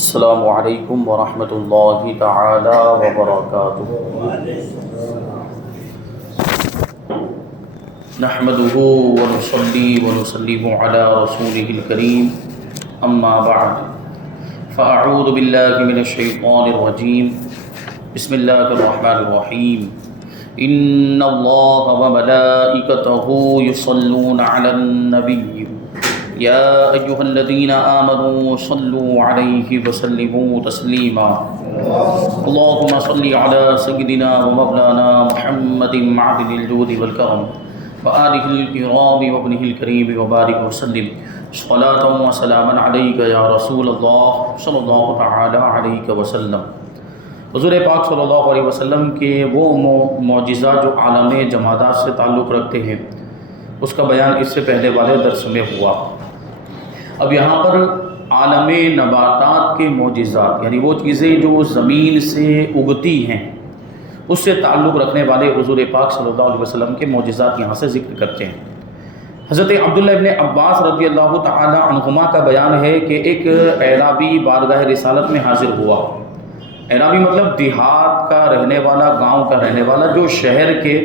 السلام علیکم ورحمۃ اللہ تعالی وبرکاتہ۔ نحمده ونصلي ونسلم على رسوله الكريم اما بعد فاعوذ باللہ من الشیطان الرجیم بسم اللہ الرحمن الرحیم ان اللہ وملائکته یصلون علی النبی یا ایہا الذین آمنوا صلوا علیہ وسلموا تسلیما اللہم صل علی سیدنا ومولانا محمد معدن الجود والکرم وآلہ الکرام وابنہ الکریم وبارک وسلم صلاۃ وسلاما علیک یا رسول اللہ صلی اللہ تعالی علیہ وسلم۔ حضور پاک صلی اللہ علیہ وسلم کے وہ معجزہ جو عالم جمادات سے تعلق رکھتے ہیں اس کا بیان اس سے پہلے والے درس میں ہوا۔ اب یہاں پر عالم نباتات کے معجزات یعنی وہ چیزیں جو زمین سے اگتی ہیں اس سے تعلق رکھنے والے حضور پاک صلی اللہ علیہ وسلم کے معجزات یہاں سے ذکر کرتے ہیں۔ حضرت عبداللہ ابن عباس رضی اللہ تعالی عنہما کا بیان ہے کہ ایک اعرابی بارگاہ رسالت میں حاضر ہوا۔ اعرابی مطلب دیہات کا رہنے والا، گاؤں کا رہنے والا، جو شہر کے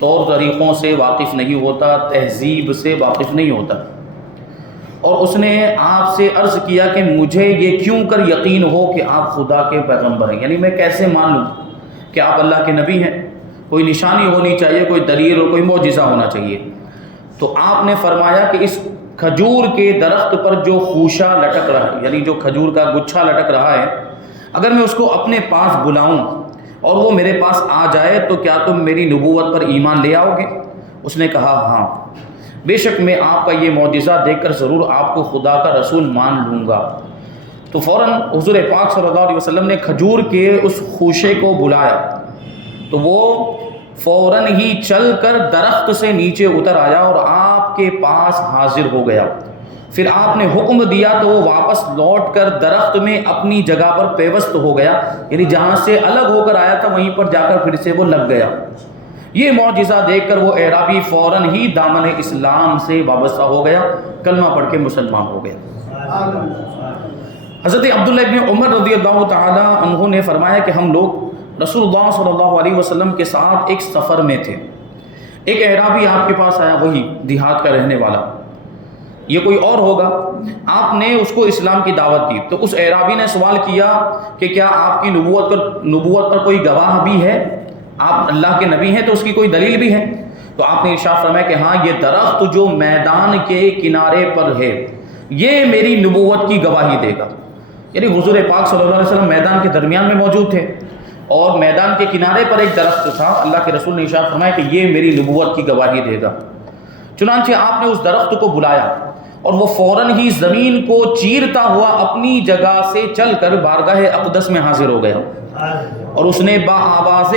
طور طریقوں سے واقف نہیں ہوتا، تہذیب سے واقف نہیں ہوتا۔ اور اس نے آپ سے عرض کیا کہ مجھے یہ کیوں کر یقین ہو کہ آپ خدا کے پیغمبر ہیں، یعنی میں کیسے مان لوں کہ آپ اللہ کے نبی ہیں؟ کوئی نشانی ہونی چاہیے، کوئی دلیل اور کوئی معجزہ ہونا چاہیے۔ تو آپ نے فرمایا کہ اس کھجور کے درخت پر جو خوشہ لٹک رہا ہے، یعنی جو کھجور کا گچھا لٹک رہا ہے، اگر میں اس کو اپنے پاس بلاؤں اور وہ میرے پاس آ جائے تو کیا تم میری نبوت پر ایمان لے آؤ گے؟ اس نے کہا ہاں، بے شک میں آپ کا یہ معجزہ دیکھ کر ضرور آپ کو خدا کا رسول مان لوں گا۔ تو فوراً حضور پاک صلی اللہ علیہ وسلم نے کھجور کے اس خوشے کو بلایا تو وہ فوراً ہی چل کر درخت سے نیچے اتر آیا اور آپ کے پاس حاضر ہو گیا۔ پھر آپ نے حکم دیا تو وہ واپس لوٹ کر درخت میں اپنی جگہ پر پیوست ہو گیا، یعنی جہاں سے الگ ہو کر آیا تھا وہیں پر جا کر پھر سے وہ لگ گیا۔ یہ معجزہ دیکھ کر وہ اعرابی فوراً ہی دامن اسلام سے وابستہ ہو گیا، کلمہ پڑھ کے مسلمان ہو گیا۔ حضرت عبداللہ ابن عمر رضی اللہ تعالی عنہ نے فرمایا کہ ہم لوگ رسول اللہ صلی اللہ علیہ وسلم کے ساتھ ایک سفر میں تھے۔ ایک اعرابی آپ کے پاس آیا، وہی دیہات کا رہنے والا، یہ کوئی اور ہوگا۔ آپ نے اس کو اسلام کی دعوت دی تو اس اعرابی نے سوال کیا کہ کیا آپ کی نبوت پر کوئی گواہ بھی ہے؟ آپ اللہ کے نبی ہیں تو اس کی کوئی دلیل بھی ہے؟ تو آپ نے ارشاد فرمایا کہ ہاں، یہ درخت جو میدان کے کنارے پر ہے یہ میری نبوت کی گواہی دے گا۔ یعنی حضور پاک صلی اللہ علیہ وسلم میدان کے درمیان میں موجود تھے اور میدان کے کنارے پر ایک درخت تھا۔ اللہ کے رسول نے ارشاد فرمایا کہ یہ میری نبوت کی گواہی دے گا۔ چنانچہ آپ نے اس درخت کو بلایا اور وہ فوراً ہی زمین کو چیرتا ہوا اپنی جگہ سے چل کر بارگاہ اقدس میں حاضر ہو گیا اور اس نے با آواز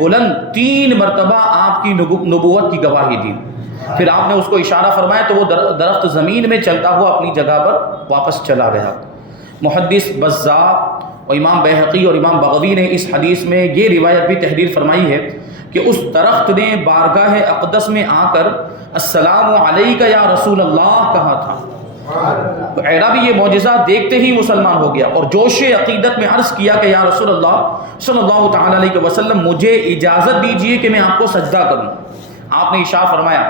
بلند 3 مرتبہ آپ کی نبوت کی گواہی دی۔ پھر آپ نے اس کو اشارہ فرمایا تو وہ درخت زمین میں چلتا ہوا اپنی جگہ پر واپس چلا گیا۔ محدث بزار اور امام بیہقی اور امام بغوی نے اس حدیث میں یہ روایت بھی تحریر فرمائی ہے کہ اس درخت نے بارگاہ اقدس میں آ کر السلام علیکہ یا رسول اللہ کہا تھا۔ تو اعرابی یہ معجزہ دیکھتے ہی مسلمان ہو گیا اور جوش عقیدت میں عرض کیا کہ یا رسول اللہ صلی اللہ تعالی علیہ وسلم مجھے اجازت دیجیے کہ میں آپ کو سجدہ کروں۔ آپ نے ارشاد فرمایا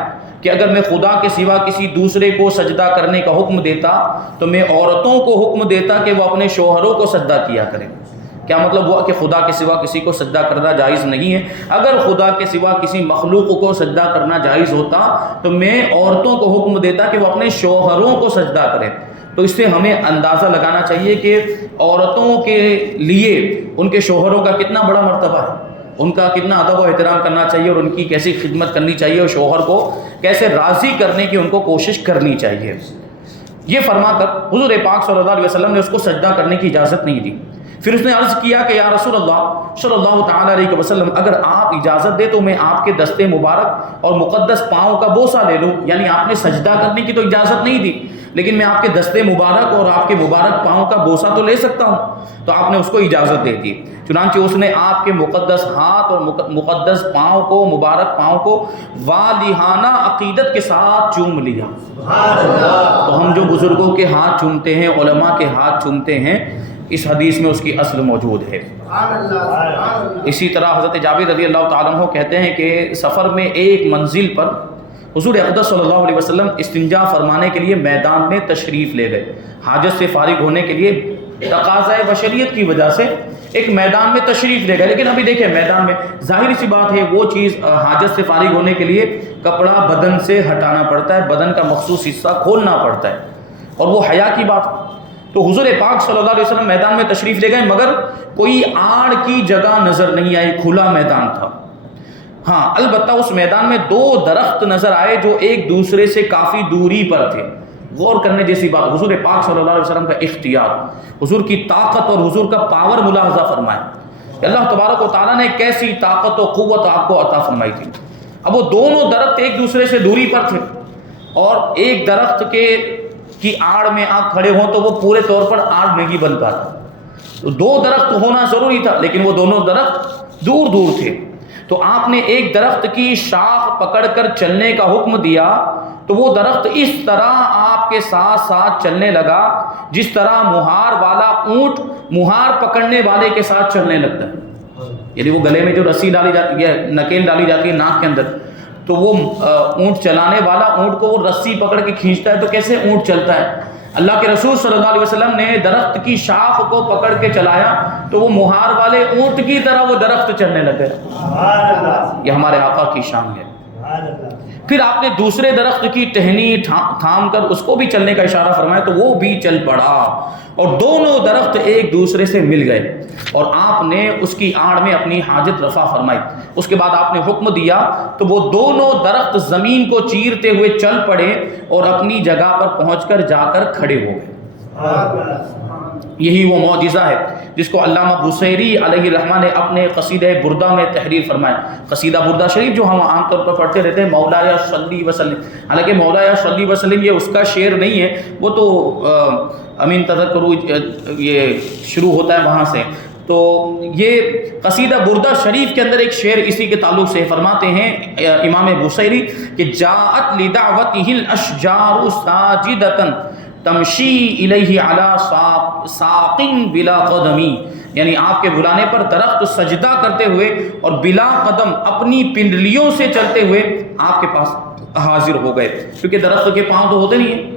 کہ اگر میں خدا کے سوا کسی دوسرے کو سجدہ کرنے کا حکم دیتا تو میں عورتوں کو حکم دیتا کہ وہ اپنے شوہروں کو سجدہ کیا کریں۔ کیا مطلب ہوا کہ خدا کے سوا کسی کو سجدہ کرنا جائز نہیں ہے؟ اگر خدا کے سوا کسی مخلوق کو سجدہ کرنا جائز ہوتا تو میں عورتوں کو حکم دیتا کہ وہ اپنے شوہروں کو سجدہ کریں۔ تو اس سے ہمیں اندازہ لگانا چاہیے کہ عورتوں کے لیے ان کے شوہروں کا کتنا بڑا مرتبہ ہے، ان کا کتنا ادب و احترام کرنا چاہیے اور ان کی کیسی خدمت کرنی چاہیے اور شوہر کو کیسے راضی کرنے کی ان کو کوشش کرنی چاہیے۔ یہ فرما کر حضور پاک صلی اللہ علیہ وسلم نے اس کو سجدہ کرنے کی اجازت نہیں دی۔ پھر اس نے عرض کیا کہ یا رسول اللہ صلی اللہ تعالی علیہ وسلم اگر آپ اجازت دے تو میں آپ کے دستے مبارک اور مقدس پاؤں کا بوسہ لے لوں۔ یعنی آپ نے سجدہ کرنے کی تو اجازت نہیں دی لیکن میں آپ کے دستے مبارک اور آپ کے مبارک پاؤں کا بوسہ تو لے سکتا ہوں۔ تو آپ نے اس کو اجازت دے دی۔ چنانچہ اس نے آپ کے مقدس ہاتھ اور مقدس پاؤں کو، مبارک پاؤں کو والہانہ عقیدت کے ساتھ چوم لیا۔ تو ہم جو بزرگوں کے ہاتھ چومتے ہیں، علماء کے ہاتھ چومتے ہیں، اس حدیث میں اس کی اصل موجود ہے۔ اسی طرح حضرت جابر رضی اللہ تعالیٰ عنہ کہتے ہیں کہ سفر میں ایک منزل پر حضور اقدس صلی اللہ علیہ وسلم استنجا فرمانے کے لیے میدان میں تشریف لے گئے، حاجت سے فارغ ہونے کے لیے تقاضۂ بشریت کی وجہ سے ایک میدان میں تشریف لے گئے۔ لیکن ابھی دیکھیں میدان میں ظاہر سی بات ہے وہ چیز حاجت سے فارغ ہونے کے لیے کپڑا بدن سے ہٹانا پڑتا ہے، بدن کا مخصوص حصہ کھولنا پڑتا ہے، اور وہ حیا کی بات۔ تو حضور پاک صلی اللہ علیہ وسلم میدان میں تشریف لے گئے، مگر کوئی آڑ کی جگہ نظر نہیں آئی، کھلا میدان تھا۔ ہاں البتہ اس میدان میں دو درخت نظر آئے جو ایک دوسرے سے کافی دوری پر تھے۔ غور کرنے جیسی بات، حضور پاک صلی اللہ علیہ وسلم کا اختیار، حضور کی طاقت اور حضور کا پاور ملاحظہ فرمائے۔ اللہ تبارک و تعالیٰ نے کیسی طاقت و قوت آپ کو عطا فرمائی تھی۔ اب وہ دونوں درخت ایک دوسرے سے دوری پر تھے، اور ایک درخت کی آڑ میں آپ کھڑے ہوں تو وہ پورے طور پر آڑ نہیں بن پاتا، تو دو درخت ہونا ضروری تھا، لیکن وہ دونوں درخت دور دور تھے۔ تو آپ نے ایک درخت کی شاخ پکڑ کر چلنے کا حکم دیا، تو وہ درخت اس طرح آپ کے ساتھ ساتھ چلنے لگا جس طرح مہار والا اونٹ مہار پکڑنے والے کے ساتھ چلنے لگتا ہے۔ یعنی وہ گلے میں جو رسی ڈالی جاتی ہے، نکیل ڈالی جاتی ہے ناک کے اندر، تو وہ اونٹ چلانے والا اونٹ کو وہ رسی پکڑ کے کھینچتا ہے تو کیسے اونٹ چلتا ہے۔ اللہ کے رسول صلی اللہ علیہ وسلم نے درخت کی شاخ کو پکڑ کے چلایا تو وہ مہار والے اونٹ کی طرح وہ درخت چلنے لگے۔ یہ ہمارے آقا کی شان ہے۔ پھر آپ نے دوسرے درخت کی ٹہنی تھام کر اس کو بھی چلنے کا اشارہ فرمایا تو وہ بھی چل پڑا، اور دونوں درخت ایک دوسرے سے مل گئے، اور آپ نے اس کی آڑ میں اپنی حاجت رفع فرمائی۔ اس کے بعد آپ نے حکم دیا تو وہ دونوں درخت زمین کو چیرتے ہوئے چل پڑے اور اپنی جگہ پر پہنچ کر جا کر کھڑے ہو گئے۔ یہی وہ معجزہ ہے جس کو علامہ بوصیری علیہ الرحمہ نے اپنے قصیدہ بردہ میں تحریر فرمایا۔ قصیدہ بردہ شریف جو ہم عام طور پر پڑھتے رہتے ہیں، مولایا صلی وسلم، حالانکہ مولایا صلی وسلم یہ اس کا شعر نہیں ہے، وہ تو امین تذکرو یہ شروع ہوتا ہے وہاں سے۔ تو یہ قصیدہ بردہ شریف کے اندر ایک شعر اسی کے تعلق سے فرماتے ہیں امام بوصیری کہ جاءت لدعوتہ الاشجار ساجدۃ تمشی الیہ علی ساق بلا قدمی، یعنی آپ کے بلانے پر درخت سجدہ کرتے ہوئے اور بلا قدم اپنی پنڈلیوں سے چلتے ہوئے آپ کے پاس حاضر ہو گئے، کیونکہ درخت کے پاؤں تو ہوتے نہیں ہیں،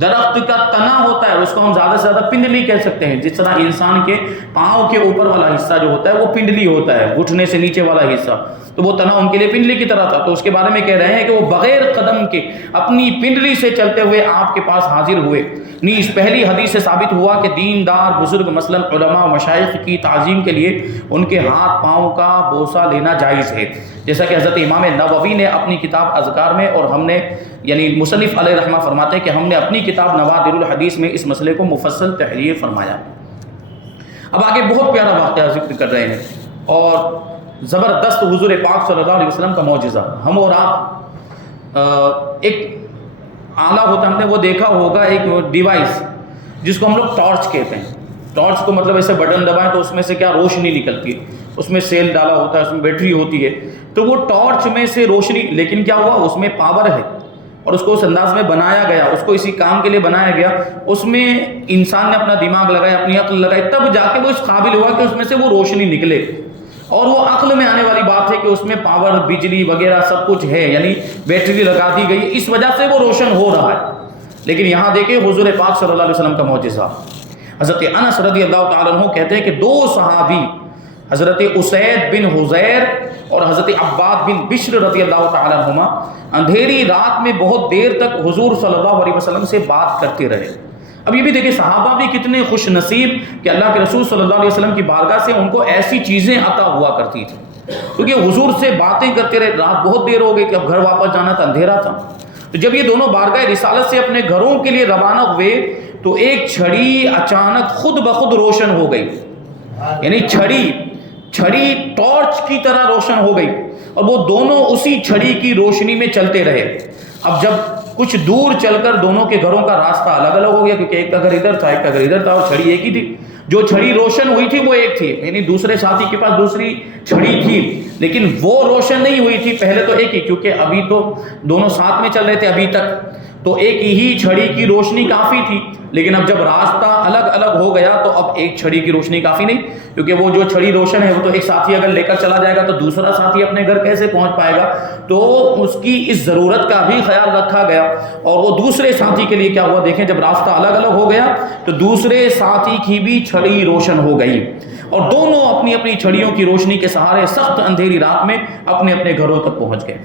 درخت کا تنا ہوتا ہے، اس کو ہم زیادہ سے زیادہ پنڈلی کہہ سکتے ہیں۔ جس طرح انسان کے پاؤں کے اوپر والا حصہ جو ہوتا ہے وہ پنڈلی ہوتا ہے، گھٹنے سے نیچے والا حصہ، تو وہ تنا ان کے لیے پنڈلی کی طرح تھا۔ تو اس کے بارے میں کہہ رہے ہیں کہ وہ بغیر قدم کے اپنی پنڈلی سے چلتے ہوئے آپ کے پاس حاضر ہوئے۔ نیز پہلی حدیث سے ثابت ہوا کہ دیندار بزرگ مثلا علماء و مشائخ کی تعظیم کے لیے ان کے ہاتھ پاؤں کا بوسہ لینا جائز ہے، جیسا کہ حضرت امام نووی نے اپنی کتاب اذکار میں، اور ہم نے یعنی مصنف علیہ رحمہ فرماتے ہیں کہ ہم نے اپنی کتاب نوادر الحدیث میں اس مسئلے کو مفصل تحریر فرمایا۔ اب آگے بہت پیارا واقعہ ذکر کر رہے ہیں اور زبردست حضور پاک صلی اللہ علیہ وسلم کا معجزہ۔ ہم اور آپ ایک آلہ ہوتا ہے، ہم نے وہ دیکھا ہوگا، ایک ڈیوائس جس کو ہم لوگ ٹارچ کہتے ہیں۔ ٹارچ کو مطلب ایسے بٹن دبائیں تو اس میں سے کیا روشنی نکلتی ہے، اس میں سیل ڈالا ہوتا ہے، اس میں بیٹری ہوتی ہے، تو وہ ٹارچ میں سے روشنی، لیکن کیا ہوا اس میں پاور ہے اور اس کو اس انداز میں بنایا گیا، اس کو اسی کام کے لیے بنایا گیا، اس میں انسان نے اپنا دماغ لگایا، اپنی عقل لگائی، تب جا کے وہ اس قابل ہوا کہ اس میں سے وہ روشنی نکلے۔ اور وہ عقل میں آنے والی بات ہے کہ اس میں پاور، بجلی وغیرہ سب کچھ ہے، یعنی بیٹری لگا دی گئی، اس وجہ سے وہ روشن ہو رہا ہے۔ لیکن یہاں دیکھیں حضور پاک صلی اللہ علیہ وسلم کا معجزہ۔ حضرت انس رضی اللہ تعالیٰ عنہ کہتے ہیں کہ دو صحابی حضرت اسید بن حضیر اور حضرت عباد بن بشر رضی اللہ تعالیٰ عنہما اندھیری رات میں بہت دیر تک حضور صلی اللہ علیہ وسلم سے بات کرتے رہے۔ اب یہ بھی دیکھیں صحابہ بھی کتنے خوش نصیب کہ اللہ کے رسول صلی اللہ علیہ وسلم کی بارگاہ سے ان کو ایسی چیزیں عطا ہوا کرتی تھی، کیونکہ حضور سے باتیں کرتے رہے، رات بہت دیر ہو گئی کہ اب گھر واپس جانا تھا، اندھیرا تھا۔ تو جب یہ دونوں بارگاہ رسالت سے اپنے گھروں کے لیے روانہ ہوئے تو ایک چھڑی اچانک خود بخود روشن ہو گئی، یعنی چھڑی ٹارچ کی طرح روشن ہو گئی، اور وہ دونوں اسی چھڑی کی روشنی میں چلتے رہے۔ اب جب کچھ دور چل کر دونوں کے گھروں کا راستہ الگ الگ ہو گیا، کیونکہ ایک کا گھر ادھر تھا، ایک کا گھر ادھر تھا، اور چھڑی ایک ہی تھی۔ جو چھڑی روشن ہوئی تھی وہ ایک تھی، یعنی دوسرے ساتھی کے پاس دوسری چھڑی تھی، لیکن وہ روشن نہیں ہوئی تھی پہلے تو ایک ہی، کیونکہ ابھی تو دونوں ساتھ میں چل رہے تھے ابھی تک۔ تو ایک ہی چھڑی کی روشنی کافی تھی، لیکن اب جب راستہ الگ الگ ہو گیا تو اب ایک چھڑی کی روشنی کافی نہیں، کیونکہ وہ جو چھڑی روشن ہے وہ تو ایک ساتھی اگر لے کر چلا جائے گا تو دوسرا ساتھی اپنے گھر کیسے پہنچ پائے گا، تو اس کی اس ضرورت کا بھی خیال رکھا گیا۔ اور وہ دوسرے ساتھی کے لیے کیا ہوا، دیکھیں جب راستہ الگ الگ ہو گیا تو دوسرے ساتھی کی بھی چھڑی روشن ہو گئی، اور دونوں اپنی اپنی چھڑیوں کی روشنی کے سہارے سخت اندھیری رات میں اپنے اپنے گھروں تک پہنچ گئے۔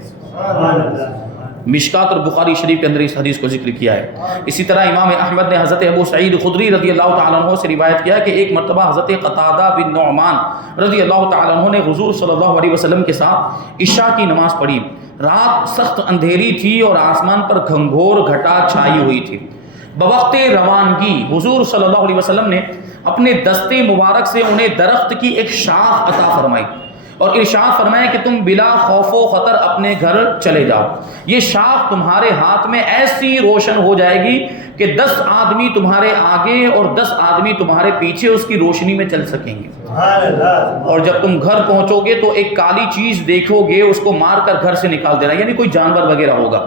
مشکات اور بخاری شریف کے اندر اس حدیث کو ذکر کیا ہے۔ اسی طرح امام احمد نے حضرت ابو سعید خدری رضی اللہ تعالیٰ عنہ سے روایت کیا کہ ایک مرتبہ حضرت قتادہ بن نعمان رضی اللہ تعالیٰ عنہ نے حضور صلی اللہ علیہ وسلم کے ساتھ عشاء کی نماز پڑھی۔ رات سخت اندھیری تھی اور آسمان پر گھنگھور گھٹا چھائی ہوئی تھی۔ بوقت روانگی حضور صلی اللہ علیہ وسلم نے اپنے دست مبارک سے انہیں درخت کی ایک شاخ عطا فرمائی اور ارشاد فرمایا کہ تم بلا خوف و خطر اپنے گھر چلے جاؤ، یہ شاخ تمہارے ہاتھ میں ایسی روشن ہو جائے گی کہ 10 آدمی تمہارے آگے اور 10 آدمی تمہارے پیچھے اس کی روشنی میں چل سکیں گے، اور جب تم گھر پہنچو گے تو ایک کالی چیز دیکھو گے، اس کو مار کر گھر سے نکال دینا، یعنی کوئی جانور وغیرہ ہوگا۔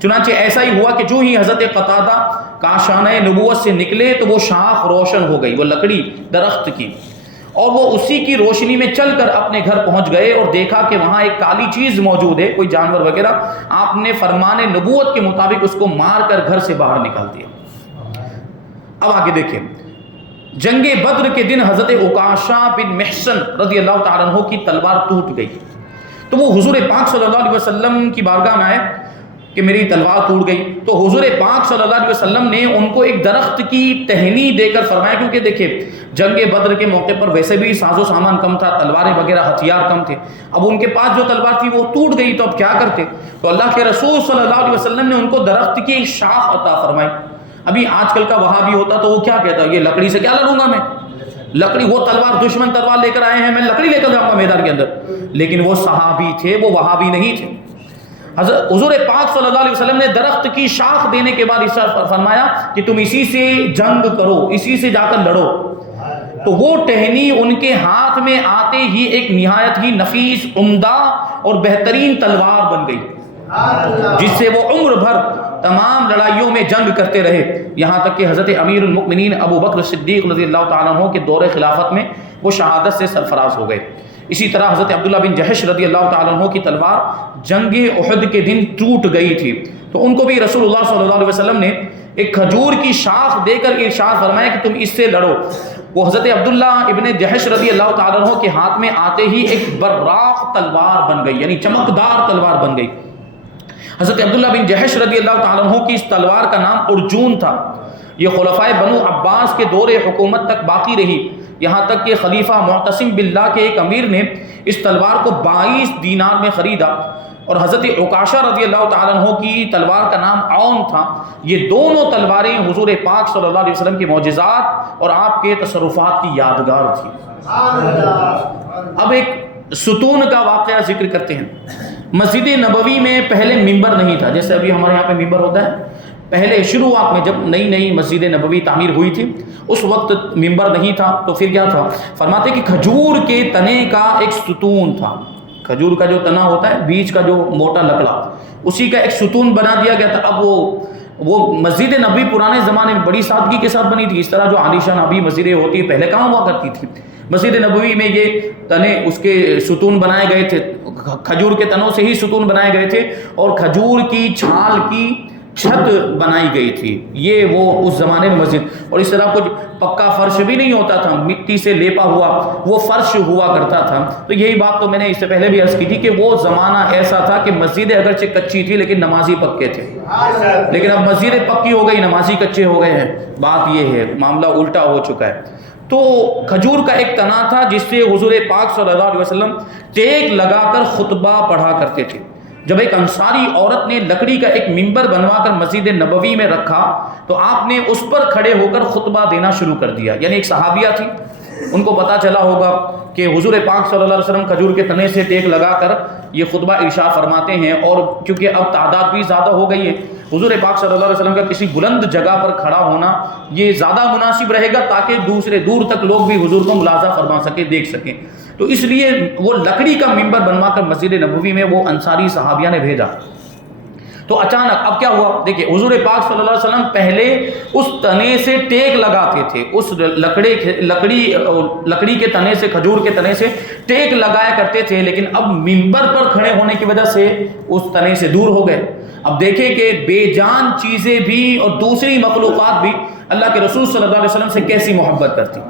چنانچہ ایسا ہی ہوا کہ جو ہی حضرت قتادہ کاشانہ نبوت سے نکلے تو وہ شاخ روشن ہو گئی، وہ لکڑی درخت کی، اور وہ اسی کی روشنی میں چل کر اپنے گھر پہنچ گئے اور دیکھا کہ وہاں ایک کالی چیز موجود ہے، کوئی جانور وغیرہ۔ آپ نے فرمان نبوت کے مطابق اس کو مار کر گھر سے باہر نکال دیا۔ اب آگے دیکھیں، جنگ بدر کے دن حضرت عکاشہ بن محصن رضی اللہ تعالیٰ عنہ کی تلوار ٹوٹ گئی، تو وہ حضور پاک صلی اللہ علیہ وسلم کی بارگاہ میں آئے کہ میری تلوار ٹوٹ گئی، تو حضور پاک صلی اللہ علیہ وسلم نے ان کو ایک درخت کی ٹہنی دے کر فرمایا، کیونکہ دیکھیں جنگ بدر کے موقع پر ویسے بھی ساز و سامان کم تھا، تلواریں وغیرہ ہتھیار کم تھے، اب ان کے پاس جو تلوار تھی وہ ٹوٹ گئی تو اب کیا کرتے، تو اللہ کے رسول صلی اللہ علیہ وسلم نے ان کو درخت کی ایک شاخ عطا فرمائی۔ ابھی آج کل کا وہابی ہوتا تو وہ کیا کہتا، یہ لکڑی سے کیا لڑوں گا میں، لکڑی، وہ تلوار دشمن تلوار لے کر آئے ہیں، میں لکڑی لے کر جاؤں گا میدان کے اندر، لیکن وہ صحابی تھے، وہ وہابی نہیں تھے۔ حضور پاک صلی اللہ علیہ وسلم نے درخت کی شاخ دینے کے بعد ارشاد فرمایا کہ تم اسی سے جنگ کرو، اسی سے جا کر لڑو، تو وہ ٹہنی ان کے ہاتھ میں آتے ہی ایک نہایت ہی نفیس، عمدہ اور بہترین تلوار بن گئی، جس سے وہ عمر بھر تمام لڑائیوں میں جنگ کرتے رہے، یہاں تک کہ حضرت امیر المؤمنین ابو بکر صدیق رضی اللہ تعالیٰ عنہ کے دور خلافت میں وہ شہادت سے سرفراز ہو گئے۔ اسی طرح حضرت عبداللہ بن جحش رضی اللہ تعالیٰ عنہ کی تلوار جنگ احد کے دن ٹوٹ گئی تھی، تو ان کو بھی رسول اللہ صلی اللہ علیہ وسلم نے ایک کھجور کی شاخ دے کر ارشاد فرمایا کہ تم اس سے لڑو، وہ حضرت عبداللہ ابن جحش رضی اللہ تعالیٰ عنہ کے ہاتھ میں آتے ہی ایک براق تلوار بن گئی، یعنی چمکدار تلوار بن گئی۔ حضرت عبداللہ بن جحش رضی اللہ تعالیٰ عنہ کی اس تلوار کا نام ارجون تھا، یہ خلفائے بنو عباس کے دور حکومت تک باقی رہی، یہاں تک کہ خلیفہ معتصم باللہ کے ایک امیر نے اس تلوار کو 22 دینار میں خریدا، اور حضرت عکاشہ رضی اللہ تعالیٰ عنہ کی تلوار کا نام عون تھا۔ یہ دونوں تلواریں حضور پاک صلی اللہ علیہ وسلم کے معجزات اور آپ کے تصرفات کی یادگار تھی۔ اب ایک ستون کا واقعہ ذکر کرتے ہیں۔ مسجد نبوی میں پہلے ممبر نہیں تھا، جیسے ابھی ہمارے یہاں پہ ممبر ہوتا ہے، پہلے شروعات میں جب نئی نئی مسجد نبوی تعمیر ہوئی تھی اس وقت ممبر نہیں تھا، تو پھر کیا تھا، فرماتے کہ کھجور کے تنے کا ایک ستون تھا، کھجور کا جو تنا ہوتا ہے بیچ کا جو موٹا لکڑا، اسی کا ایک ستون بنا دیا گیا تھا۔ اب وہ مسجد نبوی پرانے زمانے میں بڑی سادگی کے ساتھ بنی تھی، اس طرح جو عالیشان ابھی مسجدیں ہوتی ہیں پہلے کہاں ہوا کرتی تھی۔ مسجد نبوی میں یہ تنے، اس کے ستون بنائے گئے تھے، کھجور کے تنوں سے ہی ستون بنائے گئے تھے، اور کھجور کی چھال کی چھت بنائی گئی تھی، یہ وہ اس زمانے میں مسجد، اور اس طرح کچھ پکا فرش بھی نہیں ہوتا تھا، مٹی سے لیپا ہوا وہ فرش ہوا کرتا تھا۔ تو یہی بات تو میں نے اس سے پہلے بھی عرض کی تھی کہ وہ زمانہ ایسا تھا کہ مسجدیں اگرچہ کچی تھی لیکن نمازی پکے تھے، لیکن اب مسجدیں پکی ہو گئی، نمازی کچے ہو گئے ہیں، بات یہ ہے، معاملہ الٹا ہو چکا ہے۔ تو کھجور کا ایک تنا تھا جس سے حضور پاک صلی اللہ علیہ وسلم ٹیک لگا کر خطبہ پڑھا کرتے تھے۔ جب ایک انصاری عورت نے لکڑی کا ایک ممبر بنوا کر مسجد نبوی میں رکھا تو آپ نے اس پر کھڑے ہو کر خطبہ دینا شروع کر دیا، یعنی ایک صحابیہ تھی، ان کو پتا چلا ہوگا کہ حضور پاک صلی اللہ علیہ وسلم کھجور کے تنے سے ٹیک لگا کر یہ خطبہ ارشاد فرماتے ہیں، اور کیونکہ اب تعداد بھی زیادہ ہو گئی ہے، حضور پاک صلی اللہ علیہ وسلم کا کسی بلند جگہ پر کھڑا ہونا یہ زیادہ مناسب رہے گا تاکہ دوسرے دور تک لوگ بھی حضور کو ملاحظہ فرما سکیں، دیکھ سکیں، تو اس لیے وہ لکڑی کا ممبر بنوا کر مسجد نبوی میں وہ انصاری صحابیہ نے بھیجا۔ تو تو اچانک اب کیا ہوا؟ دیکھیں حضور پاک صلی اللہ علیہ وسلم پہلے اس تنے سے ٹیک لگاتے تھے، اس لکڑی کے تنے سے، کھجور کے تنے سے ٹیک لگایا کرتے تھے، لیکن اب منبر پر کھڑے ہونے کی وجہ سے اس تنے سے دور ہو گئے۔ اب دیکھیں کہ بے جان چیزیں بھی اور دوسری مخلوقات بھی اللہ کے رسول صلی اللہ علیہ وسلم سے کیسی محبت کرتی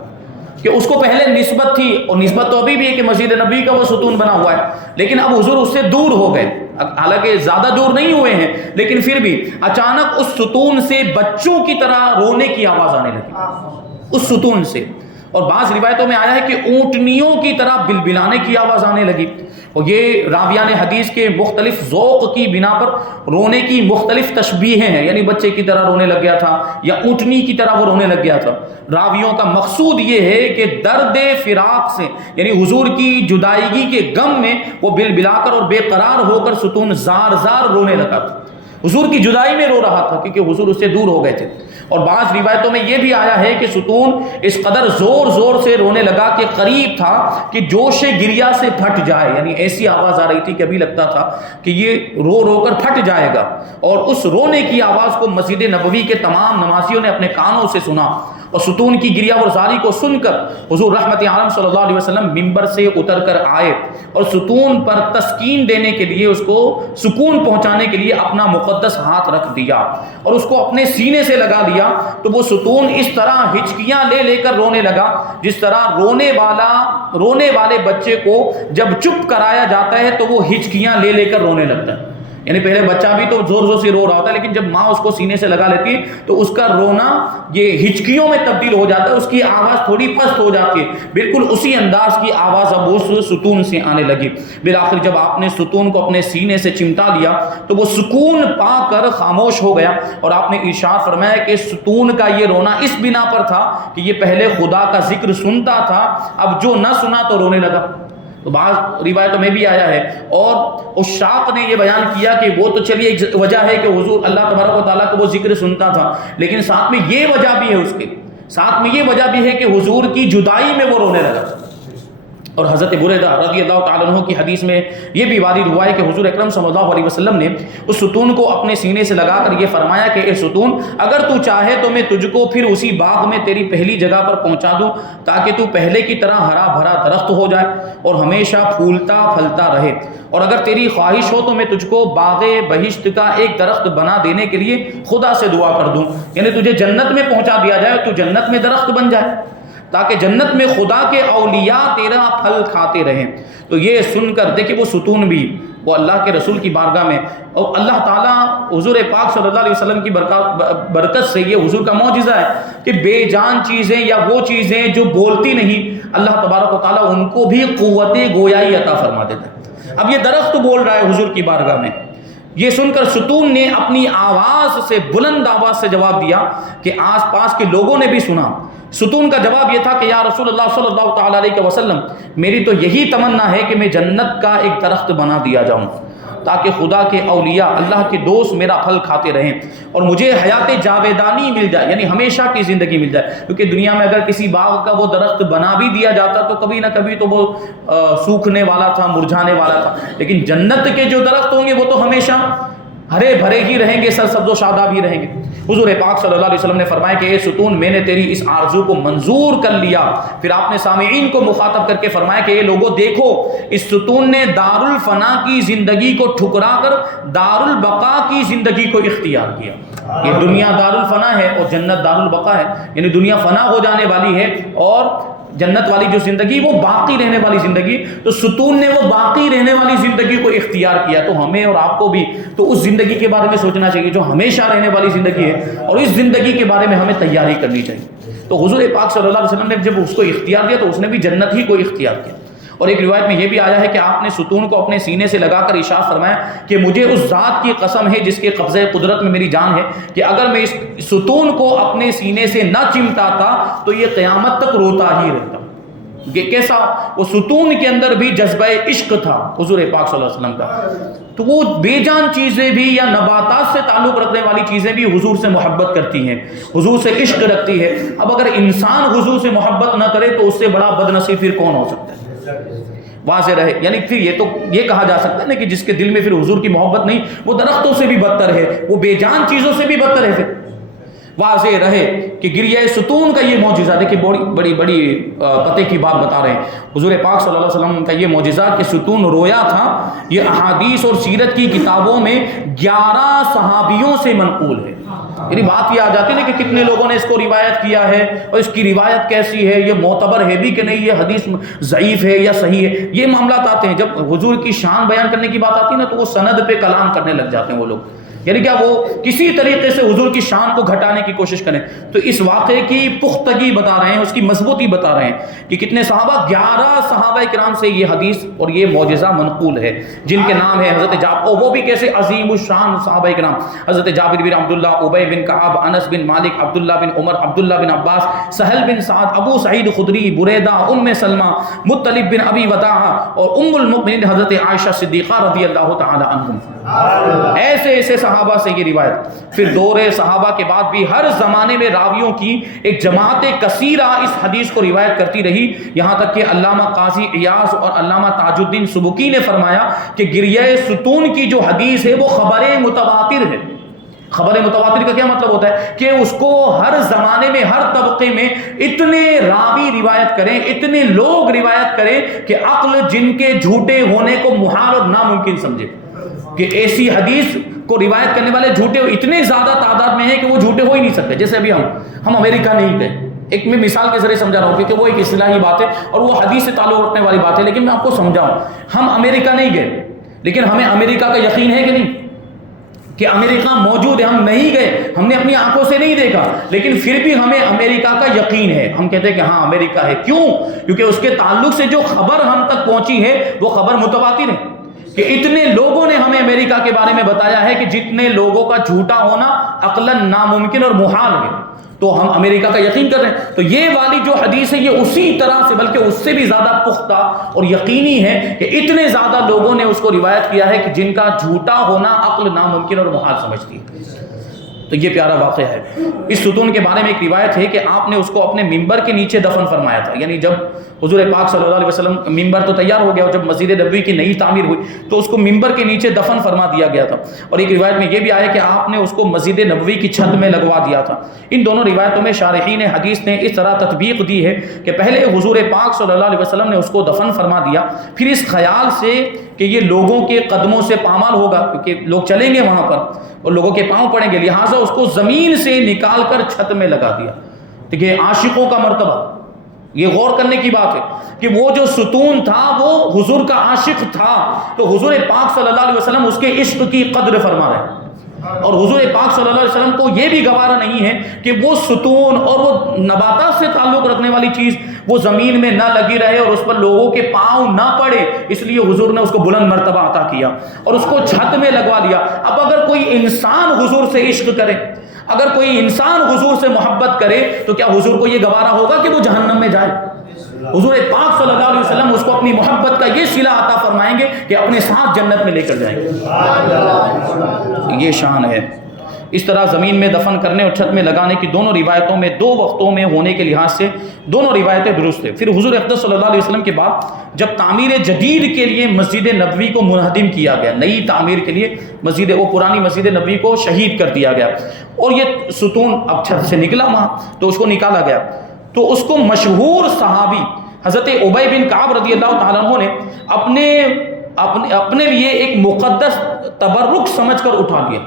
کہ اس کو پہلے نسبت تھی، اور نسبت تو ابھی بھی ہے کہ مسجد نبی کا وہ ستون بنا ہوا ہے، لیکن اب حضور اس سے دور ہو گئے، حالانکہ زیادہ دور نہیں ہوئے ہیں، لیکن پھر بھی اچانک اس ستون سے بچوں کی طرح رونے کی آواز آنے لگی اس ستون سے، اور بعض روایتوں میں آیا ہے کہ اونٹنیوں کی طرح بلبلانے کی آواز آنے لگی۔ اور یہ راویان حدیث کے مختلف ذوق کی بنا پر رونے کی مختلف تشبیہیں ہیں، یعنی بچے کی طرح رونے لگ گیا تھا یا اونٹنی کی طرح وہ رونے لگ گیا تھا۔ راویوں کا مقصود یہ ہے کہ درد فراق سے، یعنی حضور کی جدائیگی کے غم میں وہ بلبلا کر اور بے قرار ہو کر ستون زار زار رونے لگا تھا، حضور کی جدائی میں رو رہا تھا کیونکہ حضور اس سے دور ہو گئے تھے۔ اور بعض روایتوں میں یہ بھی آیا ہے کہ ستون اس قدر زور زور سے رونے لگا کہ قریب تھا کہ جوش گریا سے پھٹ جائے، یعنی ایسی آواز آ رہی تھی کہ ابھی لگتا تھا کہ یہ رو رو کر پھٹ جائے گا۔ اور اس رونے کی آواز کو مسجد نبوی کے تمام نمازیوں نے اپنے کانوں سے سنا، اور ستون کی گریا اور زاری کو سن کر حضور رحمت عالم صلی اللہ علیہ وسلم منبر سے اتر کر آئے اور ستون پر تسکین دینے کے لیے، اس کو سکون پہنچانے کے لیے اپنا مقدس ہاتھ رکھ دیا اور اس کو اپنے سینے سے لگا دیا، تو وہ ستون اس طرح ہچکیاں لے لے کر رونے لگا جس طرح رونے والے بچے کو جب چپ کرایا جاتا ہے تو وہ ہچکیاں لے لے کر رونے لگتا ہے۔ یعنی پہلے بچہ بھی تو زور زور سے رو رہا ہوتا ہے، لیکن جب ماں اس کو سینے سے لگا لیتی ہے تو اس کا رونا یہ ہچکیوں میں تبدیل ہو جاتا ہے، اس کی آواز تھوڑی پست ہو جاتی ہے۔ بالکل اسی انداز کی آواز اب اس ستون سے آنے لگی۔ بالآخر جب آپ نے ستون کو اپنے سینے سے چمٹا لیا تو وہ سکون پا کر خاموش ہو گیا، اور آپ نے ارشاد فرمایا کہ ستون کا یہ رونا اس بنا پر تھا کہ یہ پہلے خدا کا ذکر سنتا تھا، اب جو نہ سنا تو رونے لگا۔ تو بعض روایتوں میں بھی آیا ہے، اور عشاق نے یہ بیان کیا کہ وہ تو چلیے ایک وجہ ہے کہ حضور اللہ تبارک و تعالیٰ کا وہ ذکر سنتا تھا، لیکن ساتھ میں یہ وجہ بھی ہے، اس کے ساتھ میں یہ وجہ بھی ہے کہ حضور کی جدائی میں وہ رونے لگا۔ اور حضرت بریدہ رضی اللہ تعالیٰ عنہ کی حدیث میں یہ بھی وارد ہوا ہے کہ حضور اکرم صلی اللہ علیہ وسلم نے اس ستون کو اپنے سینے سے لگا کر یہ فرمایا کہ اے ستون، اگر تو چاہے تو میں تجھ کو پھر اسی باغ میں تیری پہلی جگہ پر پہنچا دوں تاکہ تو پہلے کی طرح ہرا بھرا درخت ہو جائے اور ہمیشہ پھولتا پھلتا رہے، اور اگر تیری خواہش ہو تو میں تجھ کو باغ بہشت کا ایک درخت بنا دینے کے لیے خدا سے دعا کر دوں، یعنی تجھے جنت میں پہنچا دیا جائے، تو جنت میں درخت بن جائے تاکہ جنت میں خدا کے اولیاء تیرا پھل کھاتے رہیں۔ تو یہ سن کر دیکھیں وہ ستون بھی وہ اللہ کے رسول کی بارگاہ میں، اور اللہ تعالیٰ حضور پاک صلی اللہ علیہ وسلم کی برکت سے، یہ حضور کا معجزہ ہے کہ بے جان چیزیں یا وہ چیزیں جو بولتی نہیں، اللہ تبارک و تعالیٰ ان کو بھی قوت گویائی عطا فرما دیتا ہے۔ اب یہ درخت بول رہا ہے حضور کی بارگاہ میں، یہ سن کر ستون نے اپنی آواز سے، بلند آواز سے جواب دیا کہ آس پاس کے لوگوں نے بھی سنا۔ ستون کا جواب یہ تھا کہ یا رسول اللہ صلی اللہ تعالیٰ علیہ وسلم، میری تو یہی تمنا ہے کہ میں جنت کا ایک درخت بنا دیا جاؤں تاکہ خدا کے اولیاء، اللہ کے دوست میرا پھل کھاتے رہیں اور مجھے حیات جاویدانی مل جائے، یعنی ہمیشہ کی زندگی مل جائے، کیونکہ دنیا میں اگر کسی باغ کا وہ درخت بنا بھی دیا جاتا تو کبھی نہ کبھی تو وہ سوکھنے والا تھا، مرجھانے والا تھا، لیکن جنت کے جو درخت ہوں گے وہ تو ہمیشہ ہرے بھرے ہی رہیں گے، سرسبز و شاداب ہی رہیں گے۔ حضور پاک صلی اللہ علیہ وسلم نے فرمایا کہ اے ستون، میں نے تیری اس آرزو کو منظور کر لیا۔ پھر آپ نے سامعین کو مخاطب کر کے فرمایا کہ اے لوگوں دیکھو، اس ستون نے دارالفنا کی زندگی کو ٹھکرا کر دارالبقا کی زندگی کو اختیار کیا۔ یہ دنیا دارالفنا ہے اور جنت دارالبقا ہے، یعنی دنیا فنا ہو جانے والی ہے اور جنت والی جو زندگی وہ باقی رہنے والی زندگی، تو ستون نے وہ باقی رہنے والی زندگی کو اختیار کیا۔ تو ہمیں اور آپ کو بھی تو اس زندگی کے بارے میں سوچنا چاہیے جو ہمیشہ رہنے والی زندگی ہے، اور اس زندگی کے بارے میں ہمیں تیاری کرنی چاہیے۔ تو حضور پاک صلی اللہ علیہ وسلم نے جب اس کو اختیار دیا تو اس نے بھی جنت ہی کو اختیار کیا۔ اور ایک روایت میں یہ بھی آیا ہے کہ آپ نے ستون کو اپنے سینے سے لگا کر ارشاد فرمایا کہ مجھے اس ذات کی قسم ہے جس کے قبضہ قدرت میں میری جان ہے کہ اگر میں اس ستون کو اپنے سینے سے نہ چمٹاتا تو یہ قیامت تک روتا ہی رہتا۔ یہ کیسا؟ وہ ستون کے اندر بھی جذبہ عشق تھا حضور پاک صلی اللہ علیہ وسلم کا۔ تو وہ بے جان چیزیں بھی یا نباتات سے تعلق رکھنے والی چیزیں بھی حضور سے محبت کرتی ہیں، حضور سے عشق رکھتی ہے۔ اب اگر انسان حضور سے محبت نہ کرے تو اس سے بڑا بد نصیب پھر کون ہو سکتا ہے؟ واضح رہے. یعنی پھر یہ کہا جا سکتا ہے نا کہ جس کے دل میں پھر حضور کی محبت نہیں وہ درختوں سے بھی بدتر ہے, وہ بے جان چیزوں سے بھی بدتر ہے. پھر واضح رہے کہ گریہ ستون کا یہ معجزہ, دیکھیں بڑی پتے کی بات بتا رہے ہیں. حضور پاک صلی اللہ علیہ وسلم کا یہ معجزہ کہ ستون رویا تھا, یہ احادیث اور سیرت کی کتابوں میں 11 صحابیوں سے منقول ہے. یعنی بات یہ آ جاتی ہے کہ کتنے لوگوں نے اس کو روایت کیا ہے اور اس کی روایت کیسی ہے, یہ معتبر ہے بھی کہ نہیں, یہ حدیث ضعیف ہے یا صحیح ہے. یہ معاملات آتے ہیں جب حضور کی شان بیان کرنے کی بات آتی ہے نا, تو وہ سند پہ کلام کرنے لگ جاتے ہیں وہ لوگ. یعنی کیا وہ کسی طریقے سے حضور کی شان کو گھٹانے کی کوشش کریں. تو اس واقعے کی پختگی بتا رہے ہیں, اس کی مضبوطی بتا رہے ہیں کہ کتنے صحابہ, 11 صحابہ کرام سے یہ حدیث اور یہ معجزہ منقول ہے, جن کے نام ہے حضرت جابر, اور وہ بھی کیسے عظیم الشان صحابہ کرام, حضرت جابر بن عبداللہ, ابی بن کعب, انس بن مالک, عبداللہ بن عمر, عبداللہ بن عباس, سہل بن سعد, ابو سعید خدری, بریدہ, ام سلمہ, مطلب بن ابی وداع اور ام المؤمنین حضرت عائشہ صدیقہ رضی اللہ تعالی عنہم. ایسے صحابہ سے یہ روایت. پھر دور صحابہ کے بعد بھی ہر زمانے میں راویوں کی ایک جماعت کثیرہ اس حدیث کو روایت کرتی رہی, یہاں تک کہ علامہ قاضی عیاض اور علامہ تاج الدین سبکی نے فرمایا کہ گریہ ستون کی جو حدیث ہے وہ خبر متواتر ہے. خبر متواتر کا کیا مطلب ہوتا ہے کہ اس کو ہر زمانے میں ہر طبقے میں اتنے راوی روایت کریں, اتنے لوگ روایت کریں کہ عقل جن کے جھوٹے ہونے کو محال اور ناممکن سمجھے. کہ ایسی حدیث کو روایت کرنے والے جھوٹے اتنے زیادہ تعداد میں ہیں کہ وہ جھوٹے ہو ہی نہیں سکتے. جیسے ابھی ہم امریکہ نہیں گئے, ایک میں مثال کے ذریعے سمجھا رہا ہوں کیونکہ وہ ایک اصطلاحی بات ہے اور وہ حدیث سے تعلق رکھنے والی بات ہے, لیکن میں آپ کو سمجھاؤں. ہم امریکہ نہیں گئے لیکن ہمیں امریکہ کا یقین ہے کہ نہیں کہ امریکہ موجود ہے. ہم نہیں گئے, ہم نے اپنی آنکھوں سے نہیں دیکھا, لیکن پھر بھی ہمیں امریکہ کا یقین ہے. ہم کہتے ہیں کہ ہاں امریکہ ہے. کیوں؟ کیونکہ اس کے تعلق سے جو خبر ہم تک پہنچی ہے وہ خبر متواتر ہے کہ اتنے لوگوں نے ہمیں امریکہ کے بارے میں بتایا ہے کہ جتنے لوگوں کا جھوٹا ہونا عقلاً ناممکن اور محال ہے, تو ہم امریکہ کا یقین کر رہے ہیں. تو یہ والی جو حدیث ہے یہ اسی طرح سے بلکہ اس سے بھی زیادہ پختہ اور یقینی ہے کہ اتنے زیادہ لوگوں نے اس کو روایت کیا ہے کہ جن کا جھوٹا ہونا عقل ناممکن اور محال سمجھتی ہے. تو یہ پیارا واقعہ ہے. اس ستون کے بارے میں ایک روایت ہے کہ آپ نے اس کو اپنے ممبر کے نیچے دفن فرمایا تھا. یعنی جب حضور پاک صلی اللہ علیہ وسلم ممبر تو تیار ہو گیا اور جب مسجد نبوی کی نئی تعمیر ہوئی تو اس کو ممبر کے نیچے دفن فرما دیا گیا تھا. اور ایک روایت میں یہ بھی آیا کہ آپ نے اس کو مسجد نبوی کی چھت میں لگوا دیا تھا. ان دونوں روایتوں میں شارحین حدیث نے اس طرح تطبیق دی ہے کہ پہلے حضور پاک صلی اللہ علیہ وسلم نے اس کو دفن فرما دیا, پھر اس خیال سے کہ یہ لوگوں کے قدموں سے پامال ہوگا کیونکہ لوگ چلیں گے وہاں پر اور لوگوں کے پاؤں پڑیں گے, لہٰذا اس کو زمین سے نکال کر چھت میں لگا دیا. دیکھیے عاشقوں کا مرتبہ, یہ غور کرنے کی بات ہے کہ وہ جو ستون تھا وہ حضور کا عاشق تھا, تو حضور پاک صلی اللہ علیہ وسلم اس کے عشق کی قدر فرما رہے ہیں. اور حضور پاک صلی اللہ علیہ وسلم کو یہ بھی گوارا نہیں ہے کہ وہ ستون اور وہ نباتات سے تعلق رکھنے والی چیز وہ زمین میں نہ لگی رہے اور اس پر لوگوں کے پاؤں نہ پڑے, اس لیے حضور نے اس کو بلند مرتبہ عطا کیا اور اس کو چھت میں لگوا دیا. اب اگر کوئی انسان حضور سے عشق کرے, اگر کوئی انسان حضور سے محبت کرے, تو کیا حضور کو یہ گوارا ہوگا کہ وہ جہنم میں جائے؟ حضور پاک صلی اللہ علیہ وسلم اس کو اپنی محبت کا یہ صلہ عطا فرمائیں گے کہ اپنے ساتھ جنت میں لے کر جائیں گے. یہ شان ہے. اس طرح زمین میں دفن کرنے اور چھت میں لگانے کی دونوں روایتوں میں 2 وقتوں میں ہونے کے لحاظ سے دونوں روایتیں درست ہیں. پھر حضور اقدس صلی اللہ علیہ وسلم کے بعد جب تعمیر جدید کے لیے مسجد نبوی کو منہدم کیا گیا, نئی تعمیر کے لیے وہ پرانی مسجد نبوی کو شہید کر دیا گیا اور یہ ستون اب چھت سے نکلا وہاں, تو اس کو نکالا گیا. تو اس کو مشہور صحابی حضرت ابی بن کعب رضی اللہ تعالیٰ عنہ نے اپنے لیے ایک مقدس تبرک سمجھ کر اٹھا لیا.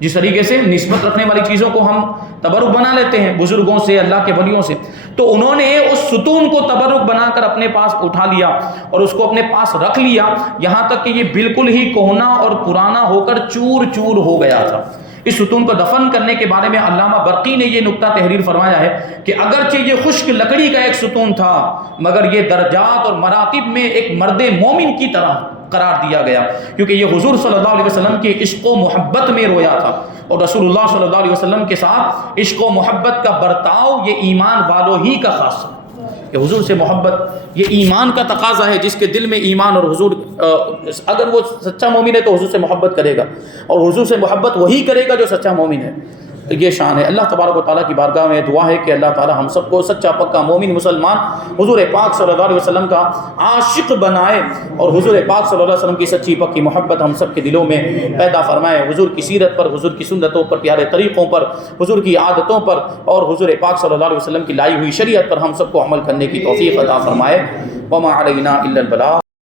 جس طریقے سے نسبت رکھنے والی چیزوں کو ہم تبرک بنا لیتے ہیں بزرگوں سے, اللہ کے ولیوں سے, تو انہوں نے اس ستون کو تبرک بنا کر اپنے پاس اٹھا لیا اور اس کو اپنے پاس رکھ لیا, یہاں تک کہ یہ بالکل ہی کہنا اور پرانا ہو کر چور چور ہو گیا تھا. اس ستون کو دفن کرنے کے بارے میں علامہ برقی نے یہ نقطہ تحریر فرمایا ہے کہ اگرچہ یہ خشک لکڑی کا ایک ستون تھا مگر یہ درجات اور مراتب میں ایک مرد مومن کی طرح قرار دیا گیا, کیونکہ یہ حضور صلی اللہ علیہ وسلم کے عشق و محبت میں رویا تھا اور رسول اللہ صلی اللہ علیہ وسلم کے ساتھ عشق و محبت کا برتاؤ یہ ایمان والوں ہی کا خاص ہے. کہ حضور سے محبت یہ ایمان کا تقاضا ہے, جس کے دل میں ایمان اور حضور اگر وہ سچا مومن ہے تو حضور سے محبت کرے گا اور حضور سے محبت وہی کرے گا جو سچا مومن ہے. یہ شان ہے۔ اللہ تبارک و تعالیٰ کی بارگاہ میں دعا ہے کہ اللہ تعالیٰ ہم سب کو سچا پکا مومن مسلمان حضور پاک صلی اللہ علیہ وسلم کا عاشق بنائے، اور حضور پاک صلی اللہ علیہ وسلم کی سچی پکی محبت ہم سب کے دلوں میں پیدا فرمائے۔ حضور کی سیرت پر، حضور کی سنتوں پر، پیارے طریقوں پر، حضور کی عادتوں پر اور حضور پاک صلی اللہ علیہ وسلم کی لائی ہوئی شریعت پر ہم سب کو عمل کرنے کی توفیق عطا فرمائے۔ وما علینا الا البلاغ۔